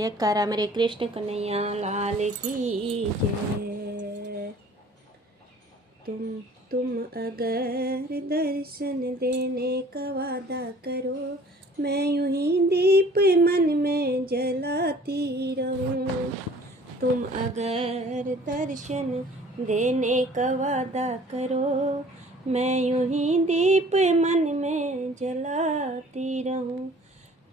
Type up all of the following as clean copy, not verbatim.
जयकारा मेरे कृष्ण कन्हैया लाल की जय। तुम अगर दर्शन देने का वादा करो, मैं यूं ही दीप मन में जलाती रहूं। तुम अगर दर्शन देने का वादा करो, मैं यूं ही दीप मन में जलाती रहूं।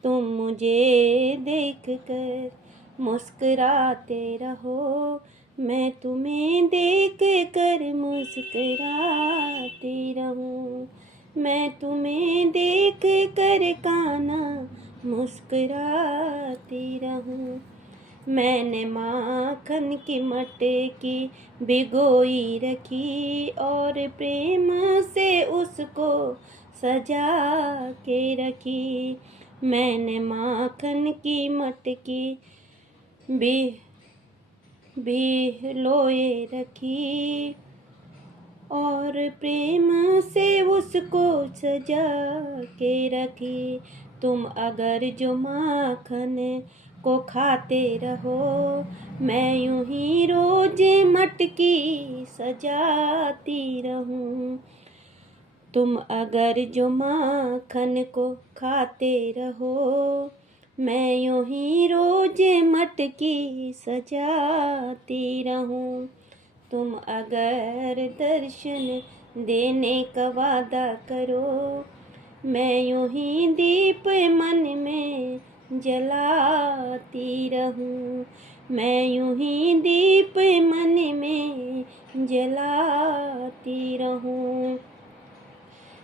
तुम मुझे देख कर मुस्कुराते रहो, मैं तुम्हें देख कर मुस्कुराती रहूं। मैं तुम्हें देख कर कान्हा मुस्कुराती रहूं। मैंने माखन की मटकी भिगोई रखी और प्रेम से उसको सजा के रखी। मैंने माखन की मटकी भिगोए रखी और प्रेम से उसको सजा के रखी। तुम अगर जो माखन को खाते रहो, मैं यूं ही रोज मटकी सजाती रहूं। तुम अगर जो माखन को खाते रहो, मैं यूं ही रोज मटकी सजाती रहूं। तुम अगर दर्शन देने का वादा करो, मैं यूं ही दीप मन में जलाती रहूं। मैं यूं ही दीप मन में जलाती रहूं।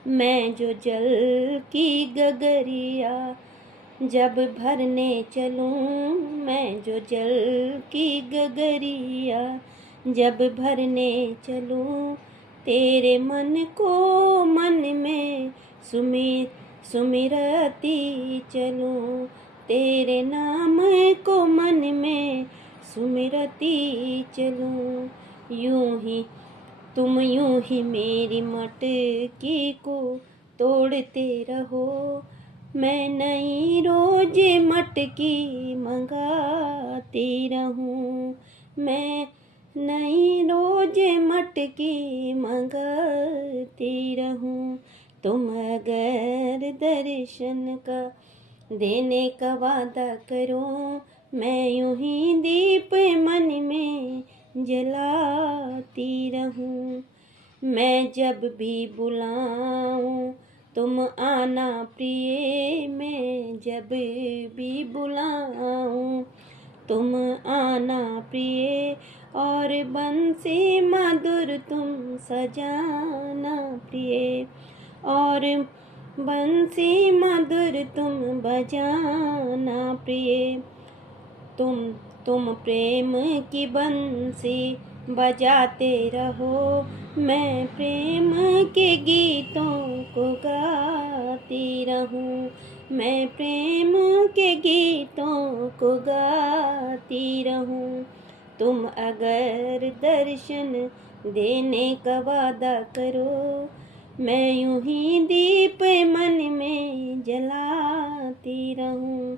मैं जो जल की गगरिया जब भरने चलूं, मैं जो जल की गगरिया जब भरने चलूं, तेरे मन को मन में सुमिरती चलूं। तेरे नाम को मन में सुमिरती चलूं। तुम यूं ही मेरी मटकी को तोड़ते रहो, मैं नई रोज मटकी मंगाती रहूं। मैं नई रोज मटकी मंगाती रहूं। तुम अगर दर्शन का देने का वादा करो, मैं यूं ही दीप मन में जलाती रहूं। मैं जब भी बुलाऊं तुम आना प्रिय, मैं जब भी बुलाऊं तुम आना प्रिय, और बंसी मधुर तुम सजाना प्रिय, और बंसी मधुर तुम बजाना प्रिय। तुम प्रेम की बंसी बजाते रहो, मैं प्रेम के गीतों को गाती रहूं। मैं प्रेम के गीतों को गाती रहूं। तुम अगर दर्शन देने का वादा करो, मैं यूं ही दीप मन में जलाती रहूं।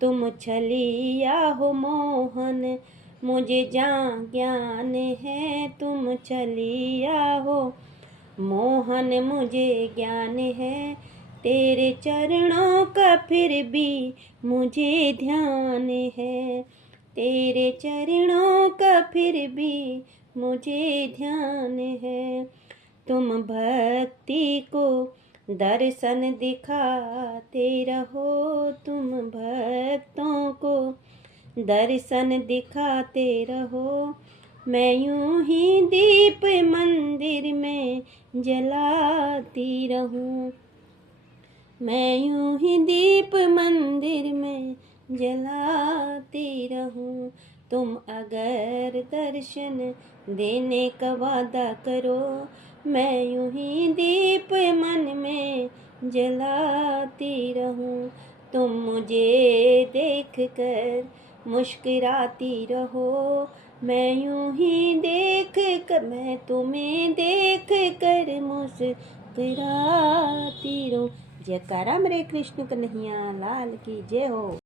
तुम छलिया हो मोहन मुझे ज्ञान है, तुम छलिया हो मोहन मुझे ज्ञान है, तेरे चरणों का फिर भी मुझे ध्यान है। तेरे चरणों का फिर भी मुझे ध्यान है। तुम भक्ति को दर्शन दिखाते रहो, तुम भक्तों को दर्शन दिखाते रहो, मैं यूं ही दीप मंदिर में जलाती रहूं। मैं यूं ही दीप मंदिर में जलाती रहूं। तुम अगर दर्शन देने का वादा करो, मैं यूं ही दीप मन में जलाती रहूं। तुम मुझे देख कर मुस्कुराती रहो, मैं यूं ही मैं तुम्हें देख कर मुस्कुराती रहूं। जयकारा मेरे कृष्ण कन्हैया लाल की जय हो।